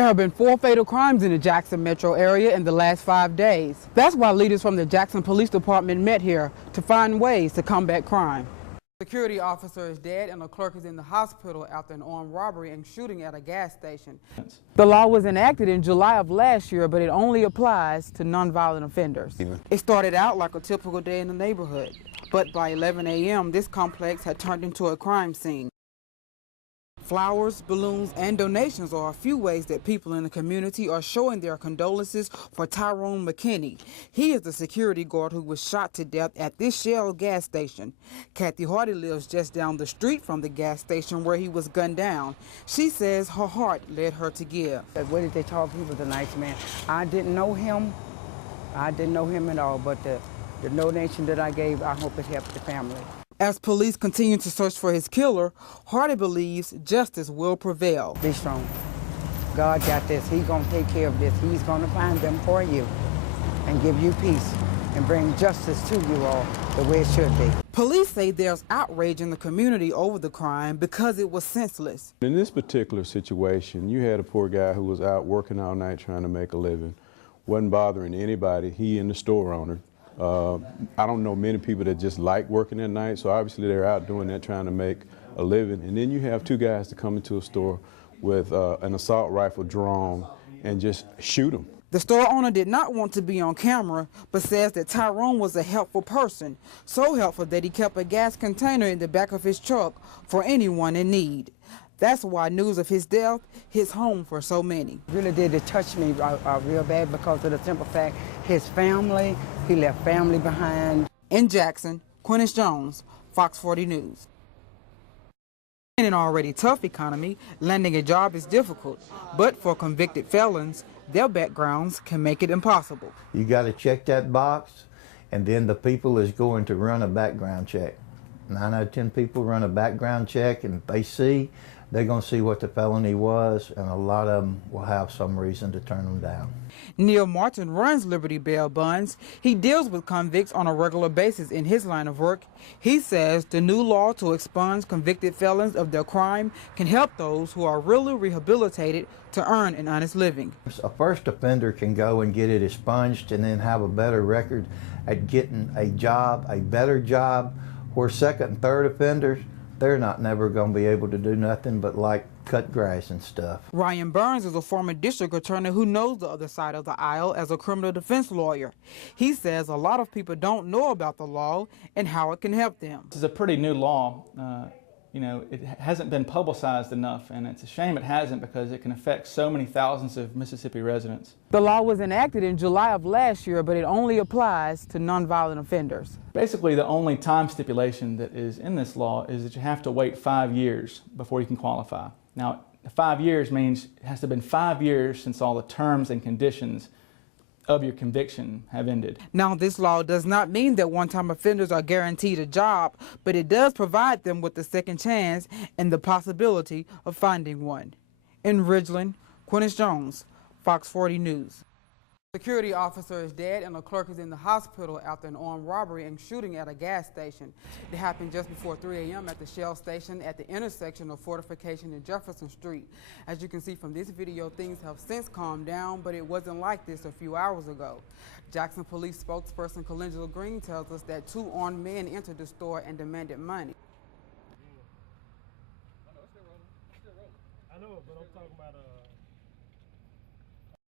There have been 4 fatal crimes in the Jackson metro area in the last 5 days. That's why leaders from the Jackson Police Department met here to find ways to combat crime. A security officer is dead and a clerk is in the hospital after an armed robbery and shooting at a gas station. The law was enacted in July of last year, but it only applies to nonviolent offenders. It started out like a typical day in the neighborhood, but by 11 a.m., this complex had turned into a crime scene. Flowers, balloons, and donations are a few ways that people in the community are showing their condolences for Tyrone McKinney. He is the security guard who was shot to death at this Shell gas station. Kathy Hardy lives just down the street from the gas station where he was gunned down. She says her heart led her to give. What did they talk? He was a nice man. I didn't know him. I didn't know him at all, but the donation that I gave, I hope it helped the family. As police continue to search for his killer, Hardy believes justice will prevail. Be strong. God got this. He's going to take care of this. He's going to find them for you and give you peace and bring justice to you all the way it should be. Police say there's outrage in the community over the crime because it was senseless. In this particular situation, you had a poor guy who was out working all night trying to make a living, wasn't bothering anybody, he and the store owner. I don't know many people that just like working at night, so obviously they're out doing that trying to make a living. And then you have 2 guys to come into a store with an assault rifle drawn and just shoot them. The store owner did not want to be on camera, but says that Tyrone was a helpful person, so helpful that he kept a gas container in the back of his truck for anyone in need. That's why news of his death hits home for so many. It really did touch me real bad because of the simple fact his family, he left family behind. In Jackson, Quentis Jones, Fox 40 News. In an already tough economy, landing a job is difficult, but for convicted felons, their backgrounds can make it impossible. You got to check that box, and then the people is going to run a background check. 9 out of 10 people run a background check, and they're going to see what the felony was, and a lot of them will have some reason to turn them down. Neil Martin runs Liberty Bail Bonds. He deals with convicts on a regular basis in his line of work. He says the new law to expunge convicted felons of their crime can help those who are really rehabilitated to earn an honest living. A first offender can go and get it expunged and then have a better record at getting a job, a better job, where second and third offenders, they're not never going to be able to do nothing but like cut grass and stuff. Ryan Burns is a former district attorney who knows the other side of the aisle as a criminal defense lawyer. He says a lot of people don't know about the law and how it can help them. This is a pretty new law. It hasn't been publicized enough, and it's a shame it hasn't because it can affect so many thousands of Mississippi residents. The law was enacted in July of last year, but it only applies to nonviolent offenders. Basically, the only time stipulation that is in this law is that you have to wait 5 years before you can qualify. Now, 5 years means it has to have been 5 years since all the terms and conditions of your conviction have ended. Now, this law does not mean that one-time offenders are guaranteed a job, but it does provide them with a second chance and the possibility of finding one. In Ridgeland, Quentis Jones, Fox 40 News. A security officer is dead and a clerk is in the hospital after an armed robbery and shooting at a gas station. It happened just before 3 a.m. at the Shell station at the intersection of Fortification and Jefferson Street. As you can see from this video, things have since calmed down, but it wasn't like this a few hours ago. Jackson Police spokesperson Calendula Green tells us that 2 armed men entered the store and demanded money.